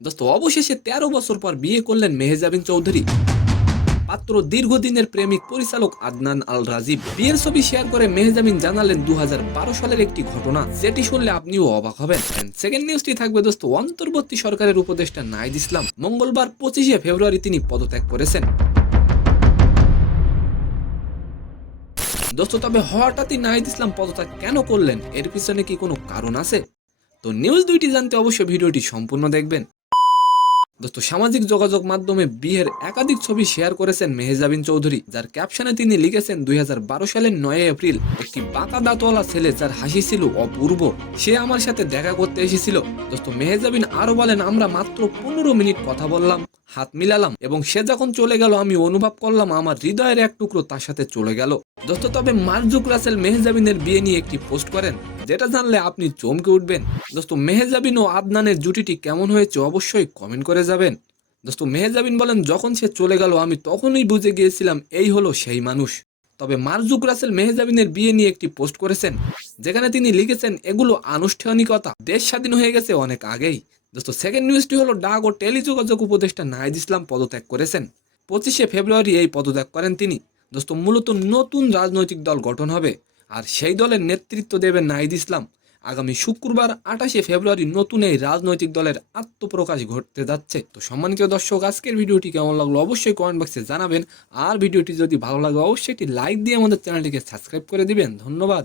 দোস্ত অবশেষে ১৩ বছর পর বিয়ে করলেন মেহজাবিন চৌধুরী। পাত্র দীর্ঘদিনের প্রেমিক পরিচালক আদনান আল রাজীব। বিয়ের ছবি শেয়ার করে মেহজাবিন জানালেন ২০১২ সালের একটি ঘটনা, যেটি শুনলে আপনিও অবাক হবেন। সেকেন্ড নিউজটি থাকবে দোস্ত, অন্তর্বর্তী সরকারের উপদেষ্টা নাহিদ ইসলাম মঙ্গলবার ২৫শে ফেব্রুয়ারি তিনি পদত্যাগ করেছেন। দোস্ত তবে হঠাৎই নাহিদ ইসলাম পদত্যাগ কেন করলেন, এর পিছনে কি কোনো কারণ আছে? তো নিউজ দুইটি জানতে অবশ্যই ভিডিওটি সম্পূর্ণ দেখবেন। দোস্ত সামাজিক যোগাযোগ মাধ্যমে বিয়ের একাধিক ছবি শেয়ার করেছেন মেহজাবিন চৌধুরী, যার ক্যাপশনে তিনি লিখেছেন ২০১২ সালের ৯ এপ্রিল একটি বাঁকা দাঁতওয়ালা ছেলে যার হাসি ছিল অপূর্ব, সে আমার সাথে দেখা করতে এসেছিল। দোস্ত মেহজাবিন আরো বলেন, আমরা মাত্র ১৫ মিনিট কথা বললাম, হাত মিলালাম এবং সে যখন চলে গেল আমি অনুভব করলাম আমার হৃদয়ের এক টুকরো তার সাথে চলে গেল। দোস্ত তবে মারজুক রাসেল মেহজাবিনের বিয়ে নিয়ে একটি পোস্ট করেন, যেটা জানলে আপনি চমকে উঠবেন। দোস্ত মেহজাবিন ও আদনানের জুটিটি কেমন হয়েছে অবশ্যই কমেন্ট করে যাবেন। দোস্ত মেহজাবিন বলেন, যখন সে চলে গেল আমি তখনই বুঝে গিয়েছিলাম এই হলো সেই মানুষ। তবে মারজুক রাসেল মেহজাবিনের বিয়ে নিয়ে একটি পোস্ট করেছেন, যেখানে তিনি লিখেছেন, এগুলো আনুষ্ঠানিকতা, দেশ স্বাধীন হয়ে গেছে অনেক আগেই। দোস্ত সেকেন্ড নিউজটি হলো, ডাক ও টেলিযোগাযোগ উপদেষ্টা নাহিদ ইসলাম পদত্যাগ করেছেন। ২৫শে ফেব্রুয়ারি এই পদত্যাগ করেন তিনি। দোস্ত মূলত নতুন রাজনৈতিক দল গঠন হবে, আর সেই দলের নেতৃত্ব দেবেন নাহিদ ইসলাম। আগামী শুক্রবার ২৮শে ফেব্রুয়ারি নতুন এই রাজনৈতিক দলের আত্মপ্রকাশ ঘটতে যাচ্ছে। তো সম্মানিত দর্শক, আজকের ভিডিওটি কেমন লাগলো অবশ্যই কমেন্ট বক্সে জানাবেন। আর ভিডিওটি যদি ভালো লাগে অবশ্যই একটি লাইক দিয়ে আমাদের চ্যানেলটিকে সাবস্ক্রাইব করে দিবেন। ধন্যবাদ।